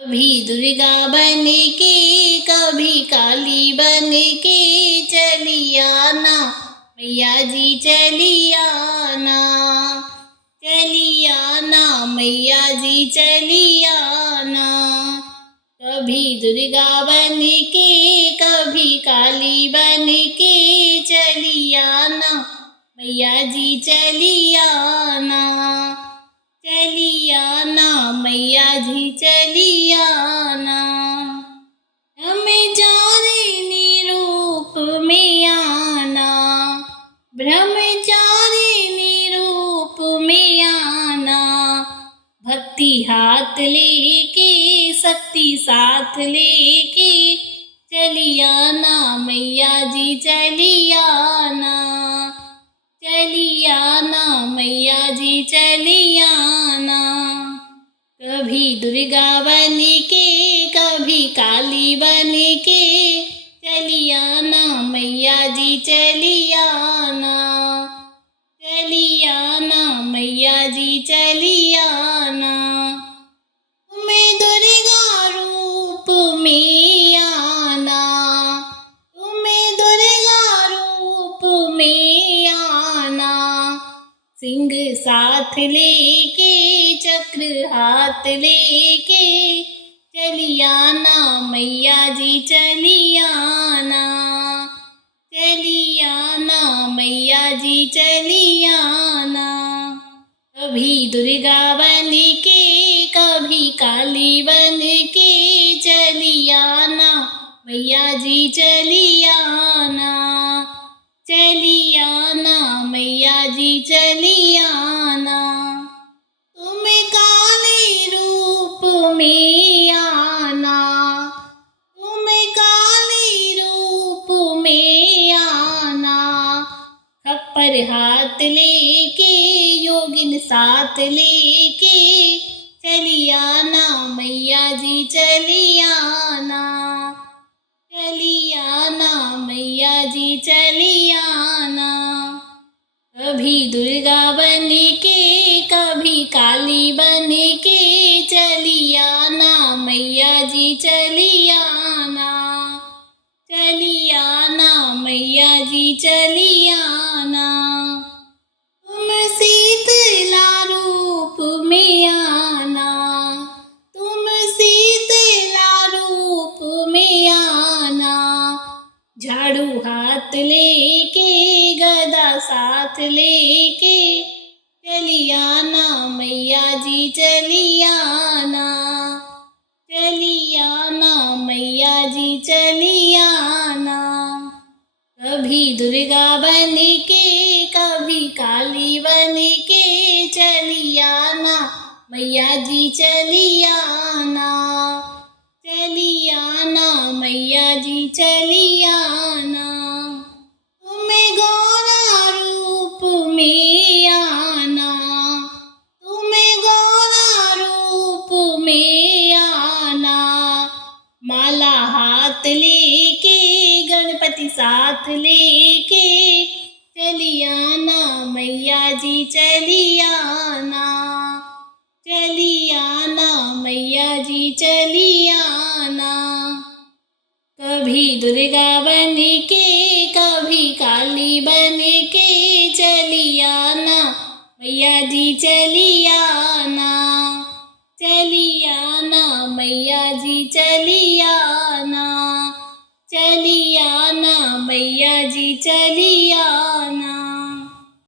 कभी दुर्गा बन के कभी काली बन के चली आना मैया जी, चली आना, चली आना मैया जी, चली आना। कभी दुर्गा बन के कभी काली बन के चली आना मैया जी, चली आना, चली आना मैया जी, चली आना। ब्रह्मचारिणी रूप में आना, ब्रह्मचारिणी रूप में आना। भक्ति हाथ लेके शक्ति साथ लेके चली आना मैया जी, चली आना, चली आना मैया जी, चली आना। कभी दुर्गा बन के कभी काली बन के चली आना मैया जी, चली आना, चली आना मैया जी, चली आना। तुम्हें दुर्गा रूप में आना, तुम्हें दुर्गा रूप में आना। सिंह साथ लेके चक्र हाथ लेके चली आना मैया जी, चली आना, चली आना मैया जी, चली आना। कभी दुर्गा बन के कभी काली बन के चली आना मैया जी, चली आना, चली आना मैया जी, चली आना। तुम्हें काली रूप में आना, तुम्हें काली रूप में आना। खप्पर हाथ लेके योगिन साथ लेके चली आना मैया जी, चली आना, चली आना मैया जी, चली आना। कभी दुर्गा बन के कभी काली बन के चली आना मैया जी, चली आना, चली आना मैया जी, चली आना। तुम शीतला रूप में आना, तुम शीतला रूप में आना। झाड़ू हाथ लेके गदा साथ लेके चली आना मैया जी, चली आना, चली आना मैया जी, चली आना। कभी दुर्गा बन के कभी काली बन के चली आना मैया जी, चली आना, चली आना मैया जी, चली आना। तुम्हें गौरा रूप में आना, तुम्हें गौरा रूप में आना। माला हाथ लेके गणपति साथ लेके चली आना मैया जी, चली आना, चली आना मैया जी, चली आना। कभी दुर्गा बन के कभी काली बन के चली आना मैया जी, चली आना, चली आना मैया जी, चली आना, चली आना मैया जी, चली आना।